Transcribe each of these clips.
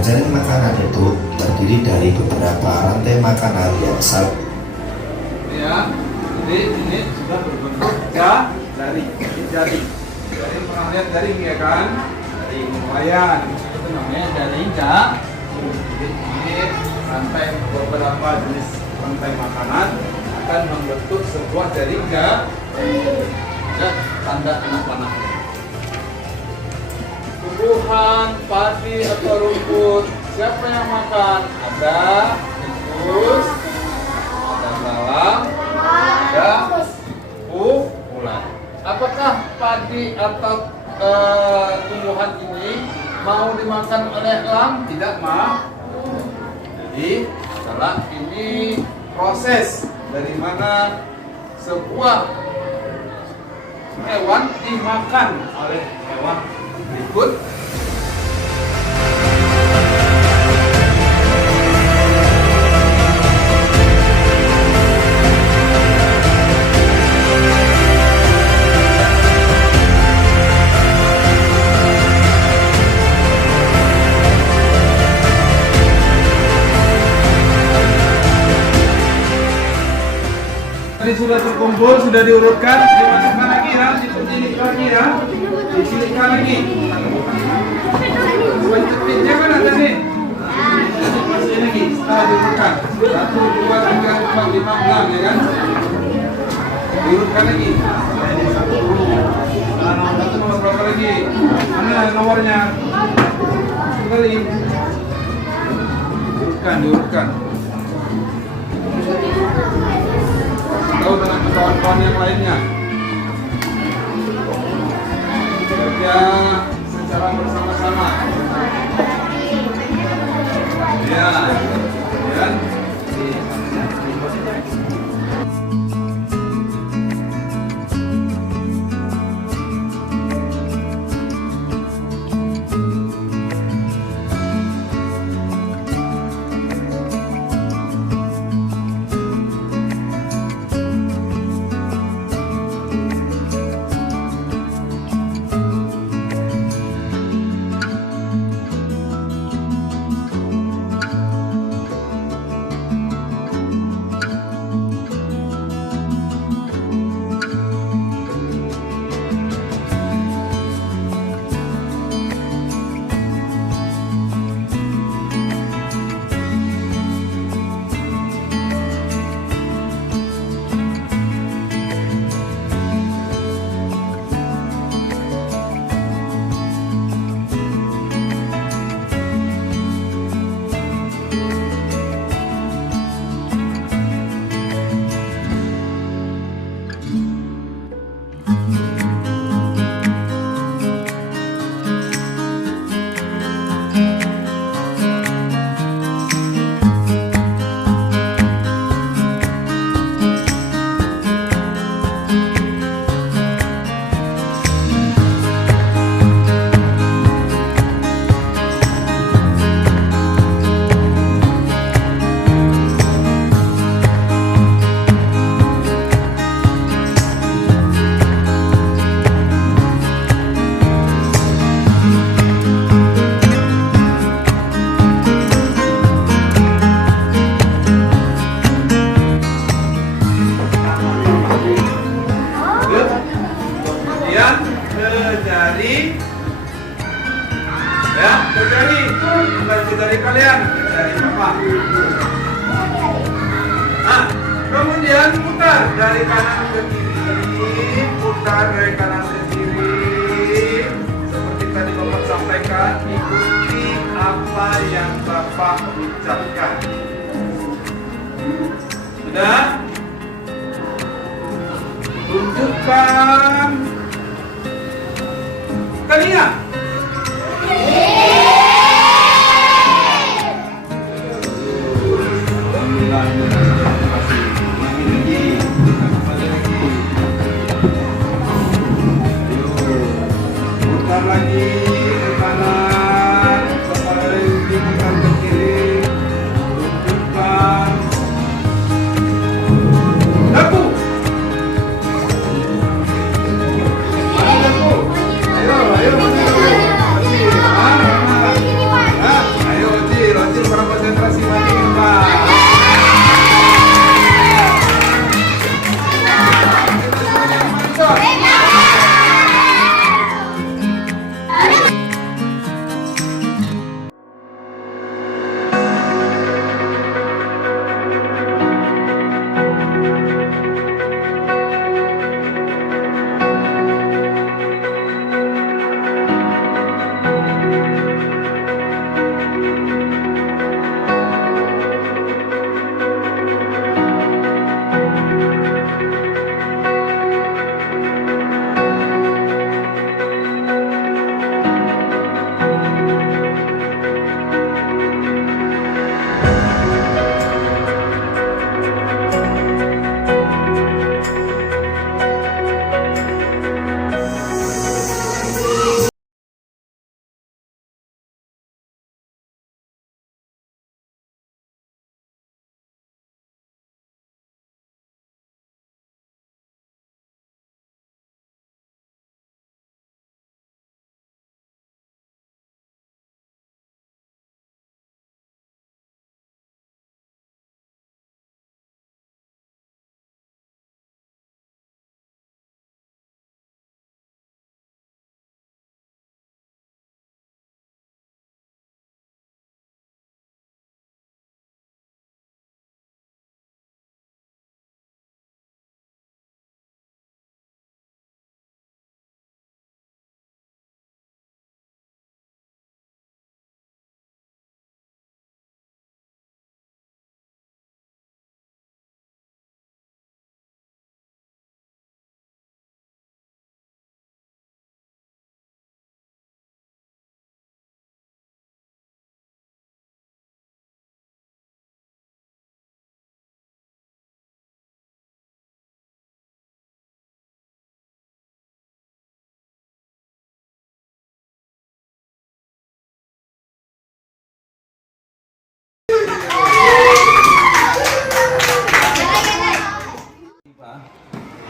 Jaring makanan itu terdiri dari beberapa rantai makanan yang ya, ini sudah berbentuk jaring. Jaring pernah lihat jaring ya kan? Jaring nelayan itu namanya jaring Ini rantai beberapa jenis rantai makanan akan membentuk sebuah jaring tanda anak panahnya. Tumbuhan, padi atau rumput, siapa yang makan? Ada tikus, ada belalang, ada ulat. Apakah padi atau tumbuhan ini mau dimakan oleh elang? Tidak mau. Jadi adalah ini proses dari mana sebuah hewan dimakan oleh hewan berikut. Tadi sudah terkumpul, sudah diurutkan, dimasukkan lagi ya, diselipkan lagi ya, diselipkan lagi. Cepitnya kan ada nih. Masukin lagi, setelah diurutkan. 1, 2, 3, 4, 5, 6 ya kan? Diurutkan lagi. Nah, nomor 1 nomor berapa lagi? Mana nomornya? Kali. Diurutkan. Tahu dengan kawan-kawan yang lainnya. Kerja secara bersama-sama. Ya, kemudian dari kalian, dari Bapak. Nah, kemudian putar dari kanan ke kiri, putar dari kanan ke kiri. Bapak ucapkan. Sudah? Tunjukkan telinga. Putar lagi ke kanan, kepala lagi putar ke kiri, tunjukkan dagu. Mana dagu? Ayo, ayo, mana dagu? Ayo, Oji, para konsentrasi mati Pak.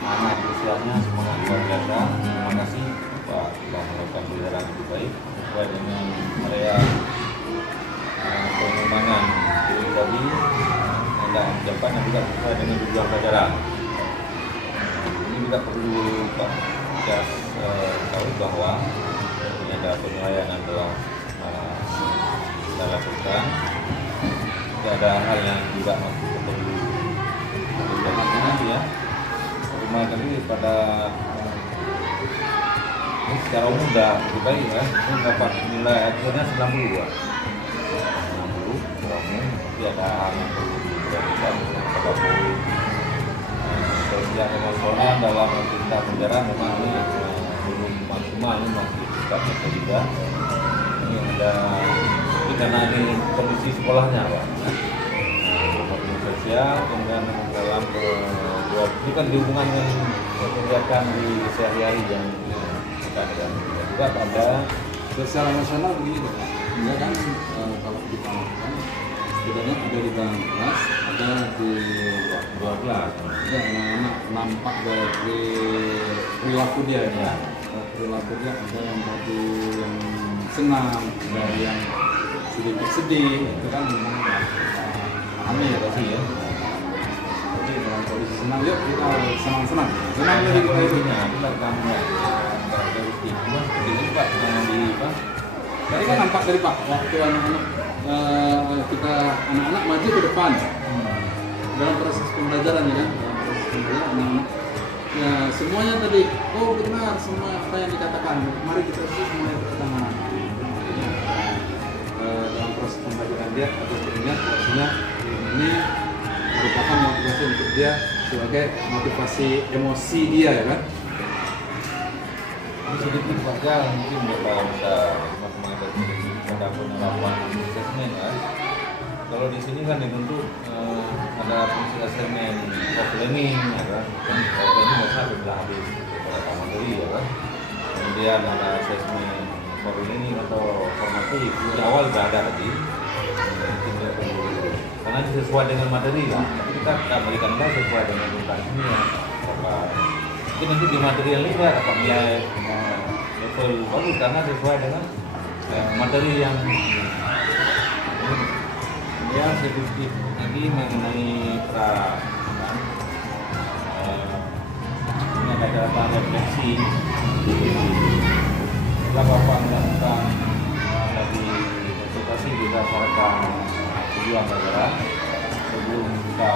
Anak usianya semangat luar biasa. Terima kasih Pak telah melakukan pelajaran yang baik sesuai dengan area pengembangan diri tadi Anda ucapkan dan juga sesuai dengan tujuan pelajaran. Ini juga perlu Pak Jas tahu bahwa ini ada penilaian telah kita lakukan. Tidak ada hal yang juga masih perlu dilakukan nanti ya. Cuma tadi pada secara umum sudah lebih baik ya. Ini dapat nilai akhirnya 90 ya. 90 secara umum, tapi ada hal yang perlu diperhatikan beberapa poin. Yang emosional dalam aktivitas pelajaran memang ini belum maksimal, ini masih sifatnya tidak. Ini ada karena ini kondisi sekolahnya Pak. Kondisi sosial, kemudian dalam ini kan dihubungkan dengan kegiatan di sehari-hari yang kita dan juga pada sosial emosional begini Pak. Enggak kan kalau kita lakukan sebenarnya ada di dalam kelas, ada di luar kelas. Ya, anak-anak nampak dari perilaku dia ya. Perilaku dia ada yang tadi yang senang, ada yang sedikit sedih, itu kan memang pahami ya pasti ya. Jadi dalam kondisi senang, yuk kita senang-senang. Senang dari kita itu. itulah kamu dari cuma ini Pak di Pak. Tadi kan nampak dari Pak waktu anak-anak kita anak-anak maju ke depan dalam proses pembelajaran ya kan. Dalam proses pembelajaran anak-anak ya semuanya tadi benar semua apa yang dikatakan. Mari kita semuanya bertangan. Dalam proses pembelajaran lihat atau teringat bahwasanya ini merupakan motivasi untuk dia sebagai motivasi emosi dia ya kan. Ini sedikit saja mungkin kita bisa pada penerapan asesmen kan. Kalau di sini kan dibentuk ada fungsi asesmen of learning ya kan. Kan ini masa sudah habis pada materi ya kan. Kemudian ada asesmen for learning atau formatif di awal sudah ada tadi. Karena ini sesuai dengan materi lah. Tapi kita berikan sesuai dengan tentang ya. Mungkin nanti di materi yang lain dapat nilai level bagus karena sesuai dengan materi yang ya sedikit lagi mengenai ini ada data refleksi setelah Bapak melakukan dari konsultasi berdasarkan tujuan pembelajaran sebelum kita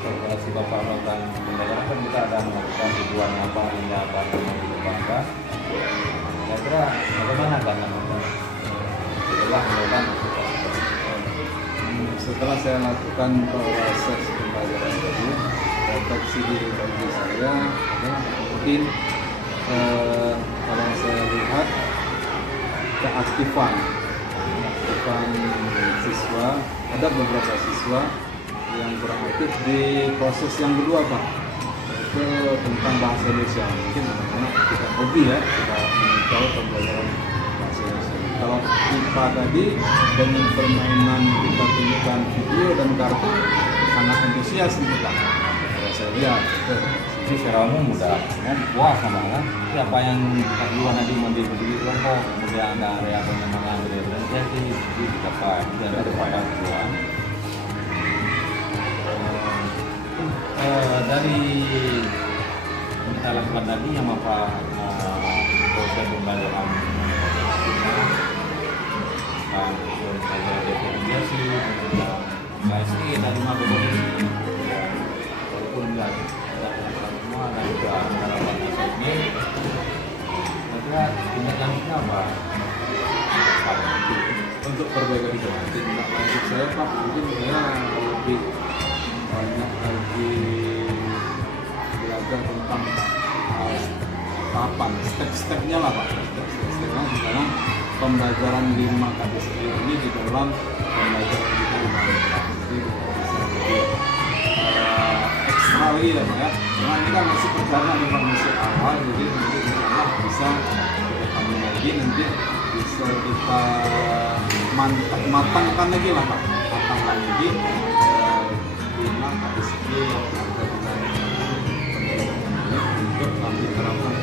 kalkulasi Bapak melakukan pembelajaran kan kita ada melakukan tujuan apa ini apa yang mau dikembangkan. Kira-kira bagaimana kan setelah melakukan setelah saya lakukan proses pembelajaran tadi, refleksi diri bagi saya adalah mungkin kalau saya lihat keaktifan siswa, ada beberapa siswa yang kurang aktif di proses yang kedua Pak, itu tentang bahasa Indonesia. Mungkin anak-anak kita hobi ya, kita tahu pembelajaran bahasa Indonesia. Kalau IPA tadi dengan permainan kita tunjukkan video dan kartu sangat antusias nih Pak. Kalau saya lihat ini secara umum udah puas sama kan. Siapa yang duluan tadi mandi berdiri kelompok, kemudian ada area pengembangan diferensiasi itu dicapai dan ada pada tujuan. Dari yang kita lakukan tadi yang apa proses pembelajaran belajar diferensiasi, KSI dan lima kompetensi walaupun enggak semua dan juga harapan asesmen. Kira tindak lanjutnya apa? Untuk perbaikan itu tindak lanjut saya Pak, mungkin saya lebih banyak lagi belajar tentang tahapan, step-stepnya lah Pak, step-stepnya di dalam pembelajaran 5 KBSI ini di dalam pembelajaran kita jadi bisa lebih ekstra lagi ya Pak ya. Karena ini kan masih perjalanan informasi awal, jadi nanti insya bisa kita lagi nanti bisa kita matangkan lagi lah Pak, matangkan lagi 5 KBSI yang ada di dalam untuk nanti terapkan.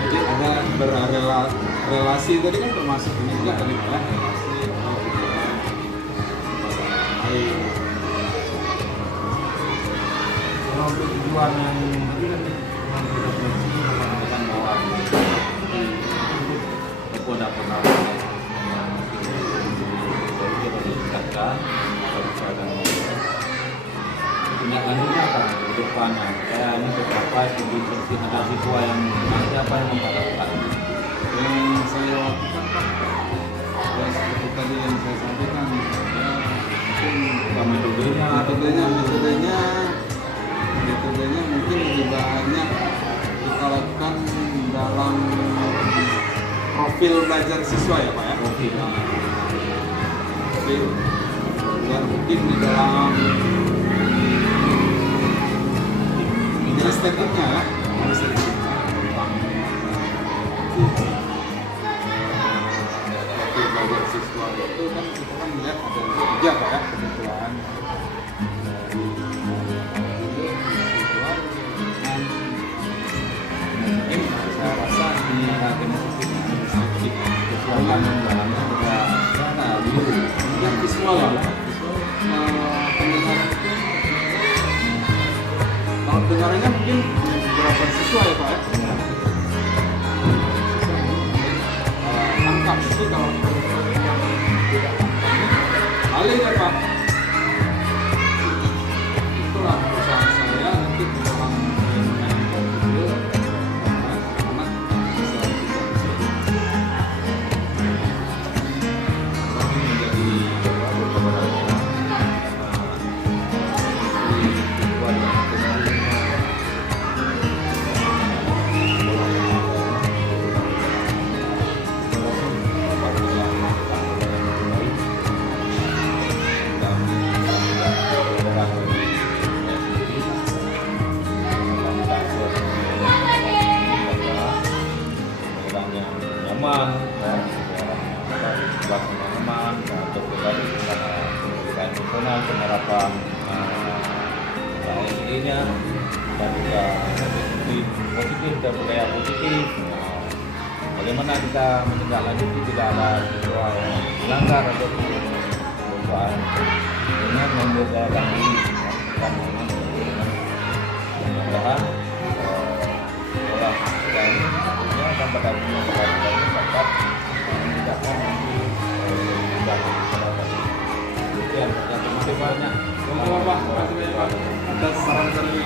Jadi ada berrelasi tadi kan termasuk ini juga dari relasi Kalau untuk tujuan yang tadi kan refleksi mengatakan bahwa aku ada pernah ditingkatkan atau misalkan tindak lanjutnya apa ke depan kayak ini berapa studi ada siswa yang nanti apa yang memperlakukan yang saya lakukan Pak, ya seperti tadi yang saya sampaikan ya, mungkin metodenya mungkin lebih banyak kita lakukan dalam profil belajar siswa ya Pak ya, profil dan mungkin di dalam estetiknya ya, profil belajar siswa itu kan kita kan melihat ada 3 Pak ya, kebutuhan dari siswa dan mungkin saya rasa di sedikit kekuatan dalamnya ada yang visual ya, pendengaran itu kalau pendengarannya mungkin beberapa siswa ya Pak ya, tangkap sih kalau tidak alih ya Pak, itulah usaha saya nanti di dalam video anak bisa positif dan budaya positif. Nah, bagaimana kita menindaklanjuti tidak ada siswa yang melanggar atau perubahan dengan membudayakan diri kan dengan mudah-mudahan sekolah dan tentunya akan pada penyelenggaraan ini dapat menindakkan nanti tindakan sekolah tadi. Demikian, terima kasih banyak. Terima kasih banyak Pak atas saran dari